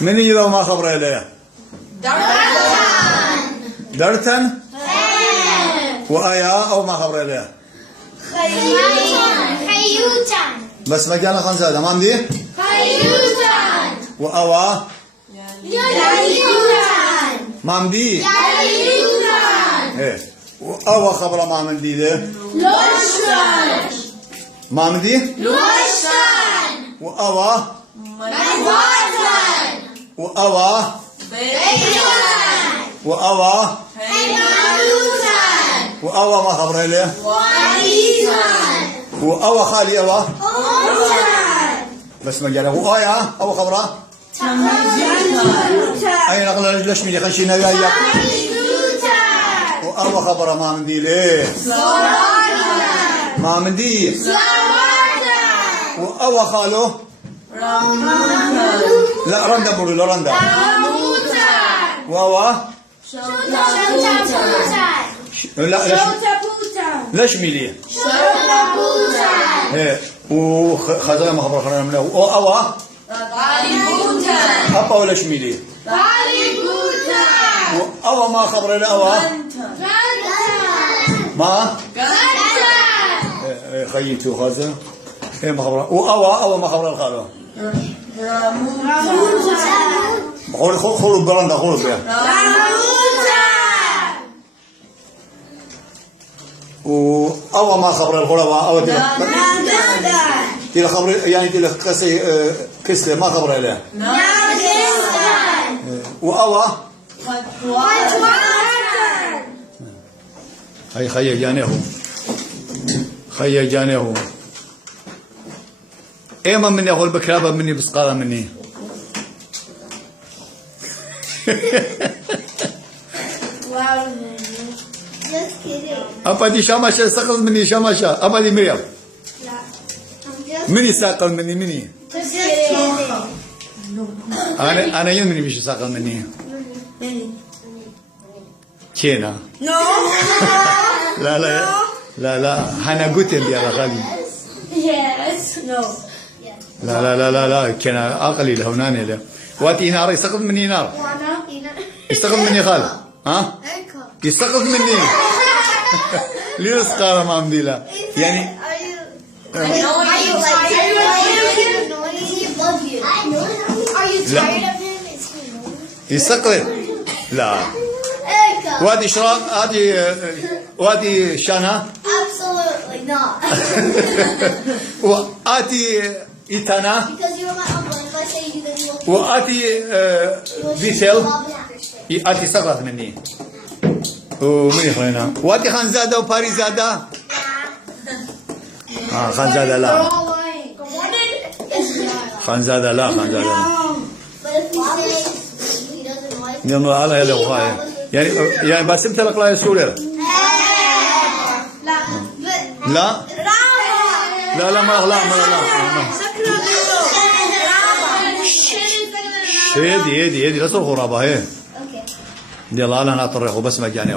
من يجي ما خبره له درتن وآيا أو ما خبره له خيوتان بس ما جانا خمسة هذا ما مدي خيوتان وأوا يليوتان ما مدي يليوتان إيه وأوا خبره ما مدي له لوشتان ما مدي لوشتان وأوا مدواتان وأوا بيتان وأوا هيمالوتان وأوا ما خبره له وليتان وأوا خالي أوا أوتان بس ما جانا وآيا أو خبره أي نقل ليش ميجي خشينا يا خيوتان وأوا خبره ما مدي له صوارتان ما مدي صوارتان وأوا خالو لا رندا بقول له رندا راموتان وأوا شوتابوتان لا ليش ميلي شوتابوتان ايه وخزانة ما خبر خلنا منه وأوا غالبوتان أبا ولا شميلي غالبوتان وأوا ما خبر له أوا غالبوتان ما غالبوتان خيتو خزانة ايه ما خبر وأوا ما خبر الخالو راموتان خلوا برندا خلوا بيا راموتان وأوا ما خبر الغرباء أو تلا خبر يعني تلا كسلة ما خبر له ناقصان وأوا وجواتان خي جانيه ايما مني اقول بكرابه مني بسقاله مني واو just kidding ابا دي شماشة سقط مني شماشة ابا دي مريم لا مني ساقل مني just kidding انا يمني مش ساقل مني كينا no لا هنا قلت لي على غالي yes no لا كنا اقلي له هناني له واتي نار يسقط مني نار يستقط مني خال ها يسقط مني ليه سقاله ما عندي لا يعني يسقط لا وادي شراب وادي شانا Absolutely not. واتي ايتانا Because you're my uncle, and if I say you, then you'll. واتي فيتل اتي سقط مني ومن يخلينا واتي خانزاده وباري زاده خانزاده لا خانزاده لا But if we say he doesn't like. يلا على هلا وخاي يعني بس انت لك لا يسولر لا. لا ما هدي لا صار غرابه هي يلا انا اطرحه بس ما جاني